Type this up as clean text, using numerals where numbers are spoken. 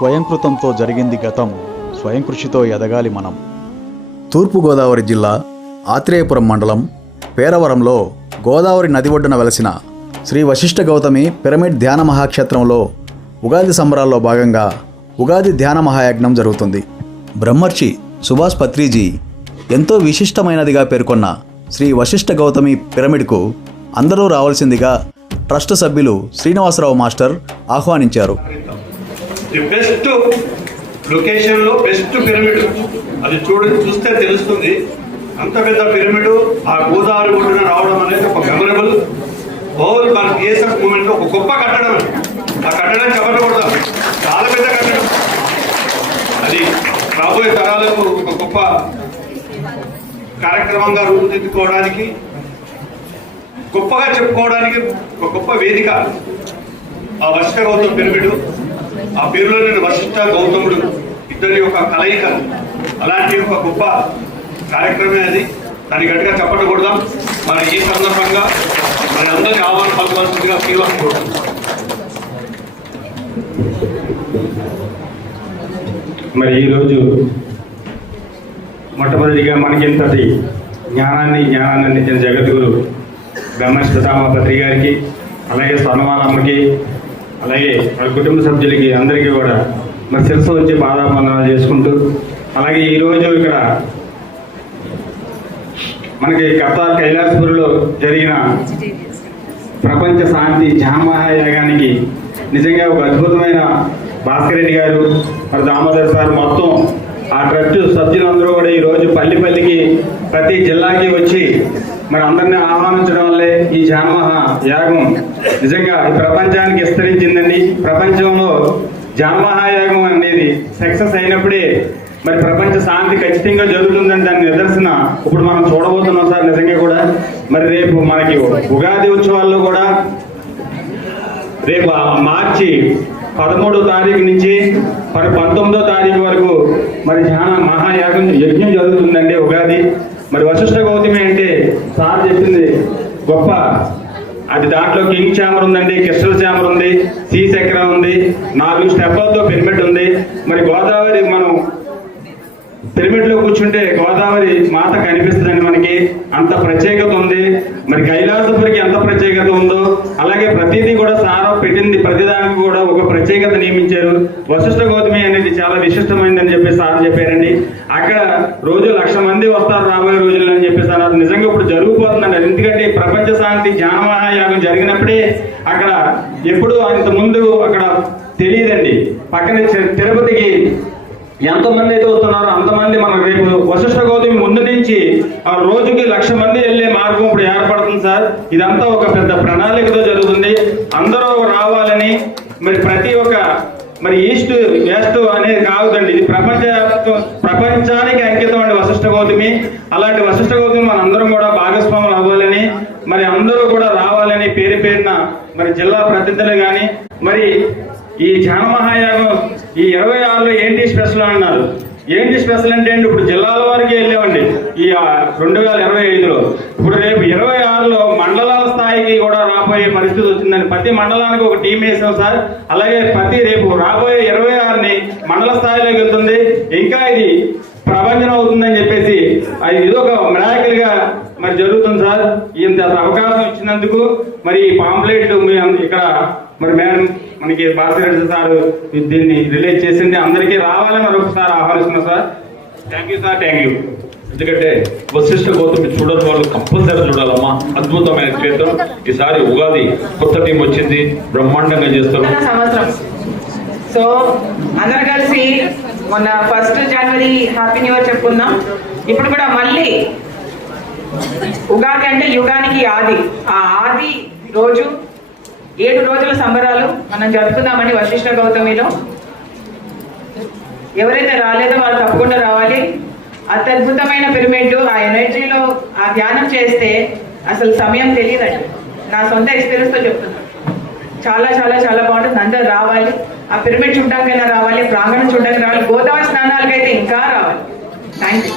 స్వయంకృతంతో జరిగింది గతం, స్వయం కృషితో ఎదగాలి మనం. తూర్పుగోదావరి జిల్లా ఆత్రేయపురం మండలం పేరవరంలో గోదావరి నది ఒడ్డున వెలసిన శ్రీ వశిష్ఠ గౌతమి పిరమిడ్ ధ్యాన మహాక్షేత్రంలో ఉగాది సంబరాల్లో భాగంగా ఉగాది ధ్యాన మహాయజ్ఞం జరుగుతుంది. బ్రహ్మర్షి సుభాష్ పత్రిజీ ఎంతో విశిష్టమైనదిగా పేర్కొన్న శ్రీ వశిష్ఠ గౌతమి పిరమిడ్కు అందరూ రావాల్సిందిగా ట్రస్ట్ సభ్యులు శ్రీనివాసరావు మాస్టర్ ఆహ్వానించారు. బెస్ట్ లొకేషన్లో బెస్ట్ పిరమిడ్ అది చూస్తే తెలుస్తుంది. అంత పెద్ద పిరమిడ్ ఆ గోదావరి ఒడ్డున రావడం అనేది ఒక మెమరబుల్ హోల్ మన పిఎస్ఎఫ్ మూమెంట్లో ఒక గొప్ప కట్టడం. ఆ కట్టడం చెప్పకూడదు, చాలా పెద్ద కట్టడం. అది రాబోయే తరాలకు ఒక గొప్ప కార్యక్రమంగా రూపుదిద్దుకోవడానికి, గొప్పగా చెప్పుకోవడానికి ఒక గొప్ప వేదిక ఆ వశిష్ఠ గౌతమ పిరమిడ్. ఆ పేరులో నేను వశిష్ఠ గౌతముడు ఇద్దరి యొక్క కలయిక. అలాంటి ఒక గొప్ప కార్యక్రమే అది. దాన్ని గట్టిగా చెప్పకూడదాం. మరి ఈ సందర్భంగా మరి అందరినీ ఆహ్వానం పలకవలసిందిగా శ్రీనివాసరావు. మరి ఈరోజు మొట్టమొదటిగా మనకి ఇంతటి జ్ఞానాన్ని అందించిన జగద్గురు బ్రహ్మర్షి పితామహపత్రి గారికి, అలాగే స్వర్ణమాలమ్మకి, అలాగే వాళ్ళ కుటుంబ సభ్యులకి అందరికీ కూడా మరి శిరస్సు వచ్చి పాదాబంధనాలు చేసుకుంటూ, అలాగే ఈరోజు ఇక్కడ మనకి కతార్ కైలాసపురిలో జరిగిన ప్రపంచ శాంతి ధ్యానమహాయాగానికి నిజంగా ఒక అద్భుతమైన భాస్కర్ రెడ్డి గారు, మరి దామోదర్ సార్, మొత్తం ఆ ట్రస్ట్ సభ్యులందరూ కూడా ఈరోజు పల్లికి ప్రతి జిల్లాకి వచ్చి మరి అందరినీ ఆహ్వానించడం వల్లే ఈ ధ్యానమహా యాగం నిజంగా ఈ ప్రపంచానికి విస్తరించిందండి. ప్రపంచంలో ధ్యానమహాయాగం అనేది సక్సెస్ అయినప్పుడే మరి ప్రపంచ శాంతి ఖచ్చితంగా జరుగుతుందని దాని నిదర్శన ఇప్పుడు మనం చూడబోతున్నాం సార్. నిజంగా కూడా మరి రేపు మనకి ఉగాది ఉత్సవాల్లో కూడా రేపు మార్చి 13వ తారీఖు నుంచి మరి 19వ తారీఖు వరకు మరి ధ్యాన మహాయాగం యజ్ఞం జరుగుతుందండి ఉగాది. మరి వశిష్ఠ గౌతమి అంటే సార్ చెప్పింది గొప్ప. అది దాంట్లో కింగ్ ఛాంబర్ ఉందండి, క్రిస్టల్ ఛాంబర్ ఉంది, సి చక్రం ఉంది, 4 స్టెప్పులతో పిరమిడ్ ఉంది. మరి గోదావరి మనం పిరమిడ్ లో కూర్చుంటే గోదావరి మాత కనిపిస్తుందండి. మనకి అంత ప్రత్యేకత ఉంది. మరి కైలాసపురికి ఎంత ప్రత్యేకత ఉందో అలాగే ప్రతిదీ కూడా సారం పెట్టింది, ప్రతిదానికి కూడా ఒక ప్రత్యేకత నియమించారు. వశిష్ఠ గౌతమి అనేది చాలా విశిష్టమైందని చెప్పి సార్ చెప్పారండి. అక్కడ రోజు 1,00,000 మంది వస్తారు రాబోయే రోజుల్లో అని చెప్పి సార్. అది నిజంగా ఇప్పుడు జరిగిపోతుందండి. ఎందుకంటే ప్రపంచ శాంతి ధ్యాన మహాయాగం జరిగినప్పుడే అక్కడ ఎప్పుడు అంత ముందు అక్కడ తెలియదండి. పక్కన తిరుపతికి ఎంతమంది అయితే వస్తున్నారో అంతమంది మనం రేపు వశిష్ఠ గౌతమి ముందు నుంచి ఆ రోజుకి 1,00,000 మంది వెళ్ళే మార్గం ఇప్పుడు ఏర్పడుతుంది సార్. ఇదంతా ఒక పెద్ద ప్రణాళికతో జరుగుతుంది. అందరూ రావాలని మరి ప్రతి ఒక్క మరి ఈస్ట్ వెస్ట్ అనేది కావద్దండి. ఇది ప్రపంచానికి అంకితం అండి వశిష్ఠ గౌతమి. అలాంటి వశిష్ఠ గౌతమి మన అందరం కూడా భాగస్వాములు అవ్వాలని, మరి అందరూ కూడా రావాలని పేరున మరి జిల్లా ప్రతినిధులు కానీ మరి ఈ ధ్యాన మహాయాగం ఈ 26లో ఏంటి స్పెషల్ అన్నారు. ఏంటి స్పెషల్ అంటే అండి ఇప్పుడు జిల్లాల వారికి వెళ్ళామండి ఈ 2025లో. ఇప్పుడు రేపు 26లో మండలాల స్థాయికి కూడా రాబోయే పరిస్థితి వచ్చిందండి. ప్రతి మండలానికి ఒక టీం వేసాం సార్. అలాగే రేపు రాబోయే 26ని మండల స్థాయిలోకి వెళ్తుంది. ఇంకా ఇది ప్రపంచం అవుతుందని చెప్పేసి అది ఇదొక మిరాకిల్ గా మరి జరుగుతుంది సార్. ఇంత అవకాశం ఇచ్చినందుకు మరి పాంప్లెట్ ఇక్కడ మరి మేడం మనకి భాస్కర్ సార్ దీన్ని రిలీజ్ చేసింది. అందరికీ రావాలని మరొకసారి ఆహ్వానిస్తున్నాం sir. Thank you sir. Thank you. ఎందుకంటే వశిష్ఠ గౌతమి చూడని వాళ్ళు కంపల్సరీ చూడాలమ్మా. అద్భుతమైన క్షేత్రం. ఈసారి ఉగాది కొత్త టీం వచ్చింది, బ్రహ్మాండంగా చేస్తారు. సో అందరు కలిసి మొన్న 1 జనవరి హ్యాపీ న్యూ ఇయర్ చెప్పుకుందాం. ఇప్పుడు కూడా మళ్ళీ ఉగాది అంటే యుగానికి ఆది. ఆ ఆది రోజు 7 రోజుల సంబరాలు మనం జరుపుకుందామని వశిష్ఠ గౌతమిలో. ఎవరైతే రాలేదో వాళ్ళు తప్పకుండా రావాలి. అత్యద్భుతమైన పిరమిడ్, ఆ ఎనర్జీలో ఆ ధ్యానం చేస్తే అసలు సమయం తెలియదండి. నా సొంత ఎక్స్పీరియన్స్తో చెప్తున్నాను. చాలా చాలా చాలా బాగుంటుంది. అందరు రావాలి. ఆ పిరమిడ్ చూడడానికైనా రావాలి, ప్రాంగణం చూడడానికి రావాలి, గోదావరి స్నానాలకైతే ఇంకా రావాలి. Thank you.